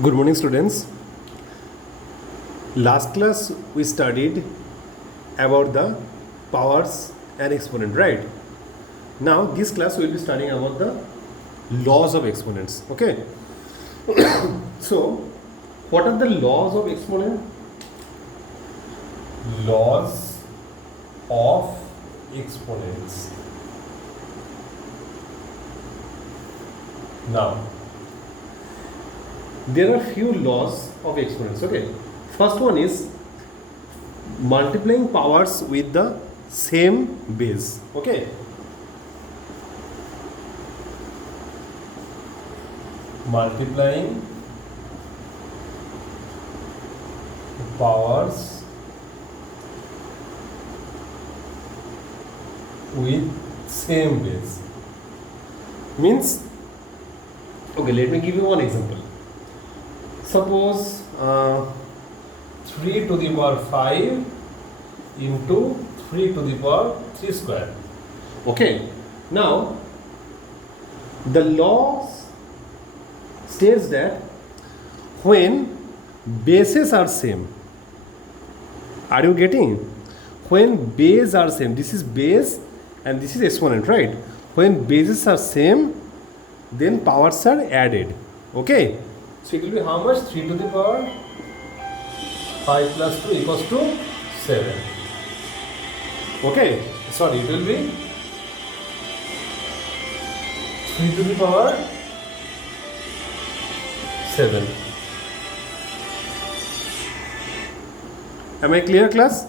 Good morning, students. Last class we studied about the powers and exponent, right? Now this class we will be studying about the laws of exponents. Okay. So, what are the laws of exponent? Laws of exponents. Now, there are few laws of exponents. Okay, first one is multiplying powers with the same base. Okay, multiplying powers with same base means, okay, let me give you one example. Suppose 3 to the power 5 into 3 to the power 3 square. Okay, now the law states that when bases are same, are you getting? When bases are same, this is base and this is exponent, right? When bases are same, then powers are added. Okay, so it will be how much? 3 to the power 5 plus 2 equals to 7. Okay, sorry, it will be 3 to the power 7. Am I clear, class?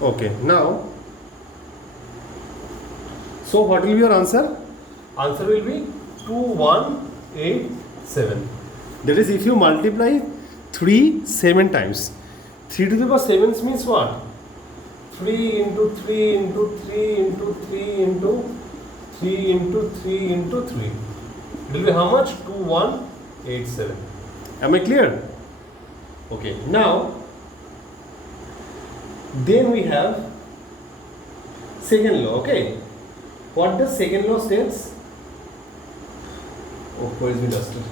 Okay, now, so what will be your answer? Answer will be 2187. That is, if you multiply 3 7 times, 3 to the power 7 means what? 3 into 3 into 3 into 3 into 3 into 3 into 3. It will be how much? 2187. Am I clear? Okay, now then we have second law. Okay, what does second law states? Oh, where is my duster?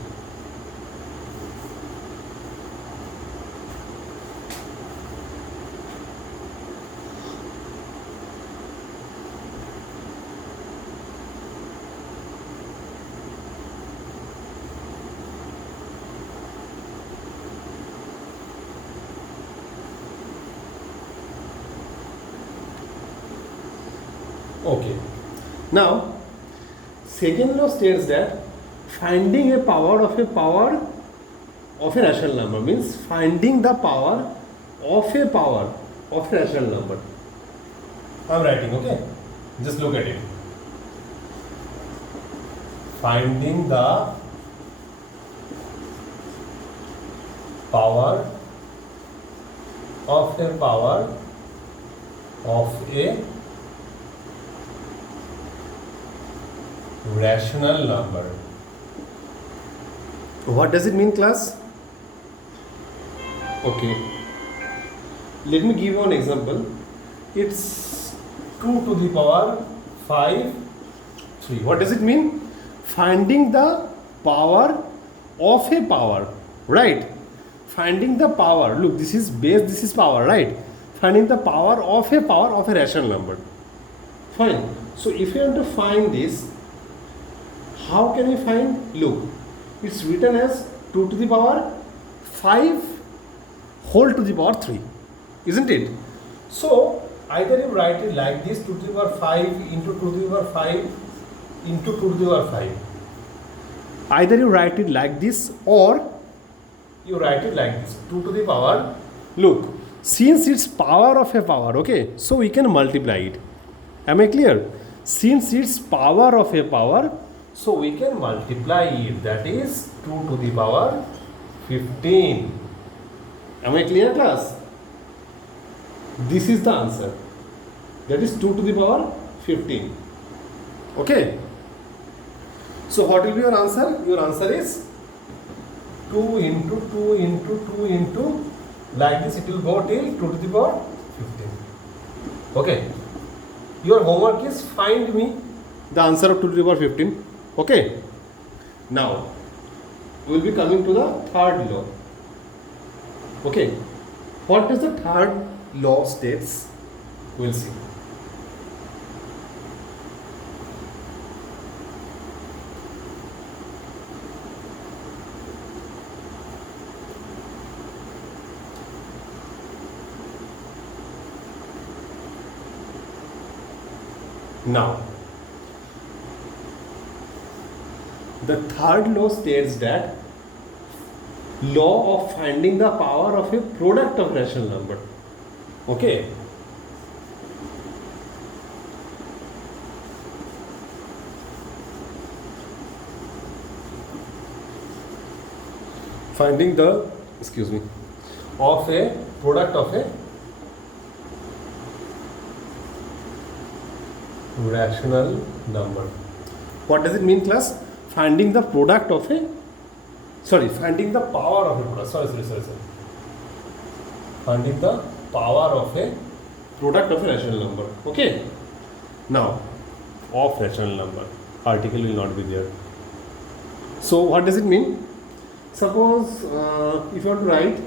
Okay, now second law states that finding a power of a rational number means finding the power of a rational number. I am writing, okay? Just look at it. Finding the power of a rational number. What does it mean, class? Okay, let me give you an example. It's 2 to the power 5 3. What does it mean? Finding the power of a power, right? Finding the power. Look, this is base, this is power, right? Finding the power of a rational number. Fine. So if you want to find this, how can we find? Look, it's written as 2 to the power 5 whole to the power 3, isn't it? So either you write it like this, 2 to the power 5 into 2 to the power 5 into 2 to the power 5. Either you write it like this or you write it like this, 2 to the power. Look, since it's power of a power, okay, so we can multiply it. Am I clear? Since it's power of a power, so we can multiply it, that is 2 to the power 15. Am I clear, class? This is the answer. That is 2 to the power 15. Okay. So what will be your answer? Your answer is 2 into 2 into 2 into, like this it will go till 2 to the power 15. Okay. Your homework is find me the answer of 2 to the power 15. Okay. Now, we'll be coming to the third law. Okay, what does the third law states? We'll see. Now, the third law states that law of finding the power of a product of rational number. Okay. Finding the, of a product of a rational number. What does it mean, class? Finding the product of a, finding the power of a product. Sorry. Finding the power of a product of a rational number. Okay. Now, of rational number. Article will not be there. So, what does it mean? Suppose if you want to write,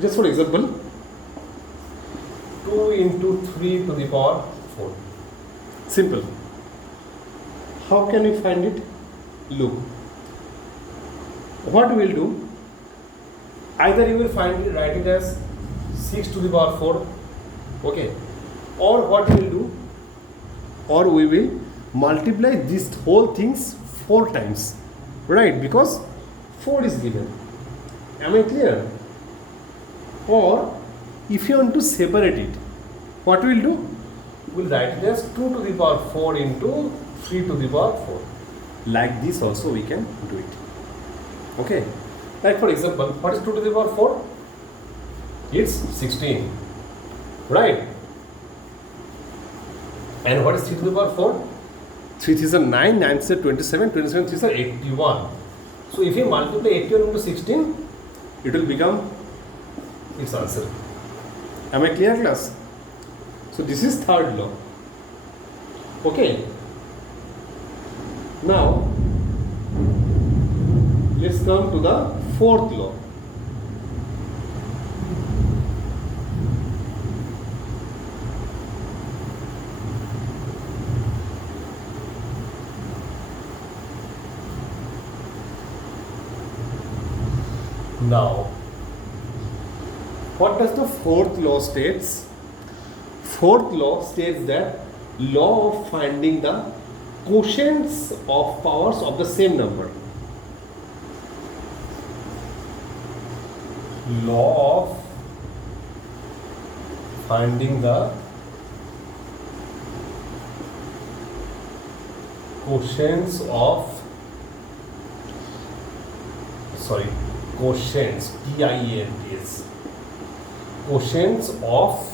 just for example, 2 into 3 to the power 4. Simple. How can we find it? Look. What we will do, either you will write it as 6 to the power 4, okay, or what we will do, or we will multiply these whole things 4 times, right, because 4 is given. Am I clear? Or if you want to separate it, what we will do? We will write it as 2 to the power 4 into 3 to the power 4. Like this also we can do it. Okay. Like for example, what is 2 to the power 4? It's 16. Right? And what is 3 to the power 4? 3 3s are 9, 9 3s are 27, 27 3s are 81. So if you multiply 81 into 16, it will become its answer. Am I clear, class? So this is third law. Okay. Now let's come to the fourth law. Now, what does the fourth law states? Fourth law states that law of finding the quotients of powers of the same number. Law of finding the quotients of quotients, P-I-E-N-T-S, quotients of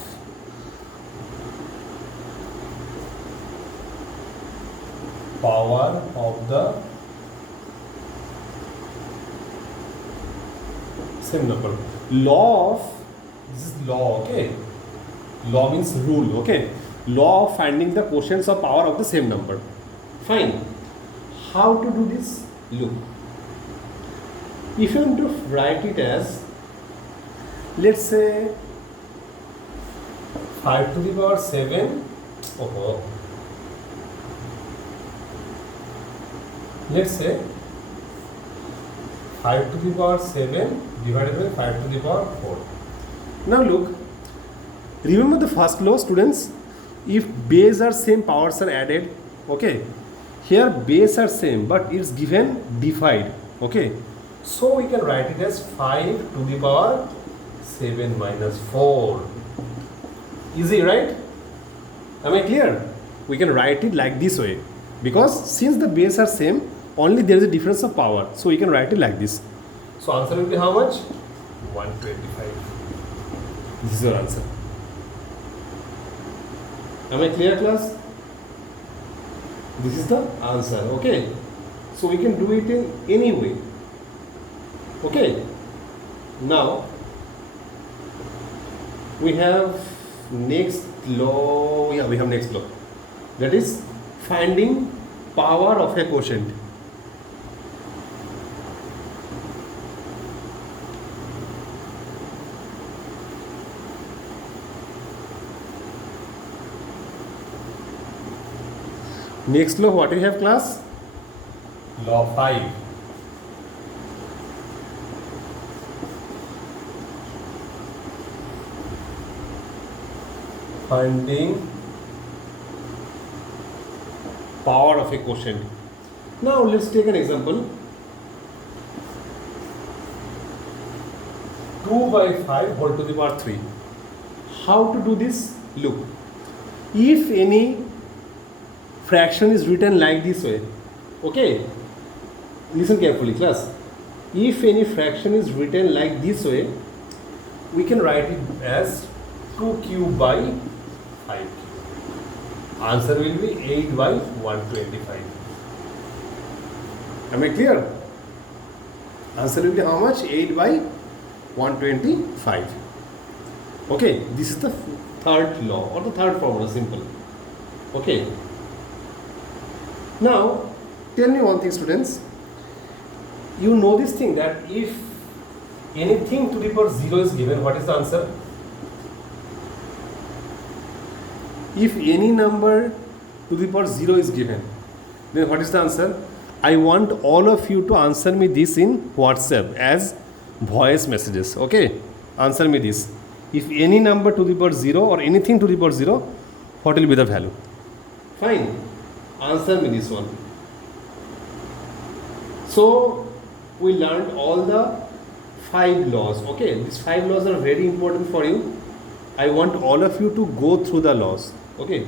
power of the same number. Law of, this is law, okay? Law means rule, okay? Law of finding the quotients of power of the same number. Fine. How to do this? Look. If you want to write it as, let's say 5 to the power 7, let's say 5 to the power 7 divided by 5 to the power 4. Now look, remember the first law, students? If base are same, powers are added, okay? Here base are same, but it's given divide, okay? So we can write it as 5 to the power 7 minus 4. Easy, right? Am I clear? We can write it like this way. Because since the base are same, only there is a difference of power. So we can write it like this. So answer will be how much? 125. This is your answer. Am I clear, class? This is the answer, okay? So we can do it in any way. Okay, now we have next law. Yeah, we have next law, that is finding power of a quotient. Next law, what we have, class? Law 5. Finding power of a quotient. Now let's take an example. 2 by 5 whole to the power 3. How to do this? Look, if any fraction is written like this way, okay, listen carefully, class. If any fraction is written like this way, we can write it as 2q by 5q. Answer will be 8 by 125. Am I clear? Answer will be how much? 8 by 125. Okay, this is the third law or the third formula, simple. Okay. Now, tell me one thing, students. You know this thing that if anything to the power 0 is given, what is the answer? If any number to the power 0 is given, then what is the answer? I want all of you to answer me this in WhatsApp as voice messages. Okay, answer me this. If any number to the power 0 or anything to the power 0, what will be the value? Fine, answer me this one. So we learned all the 5 laws. Okay, these 5 laws are very important for you. I want all of you to go through the laws. Okay.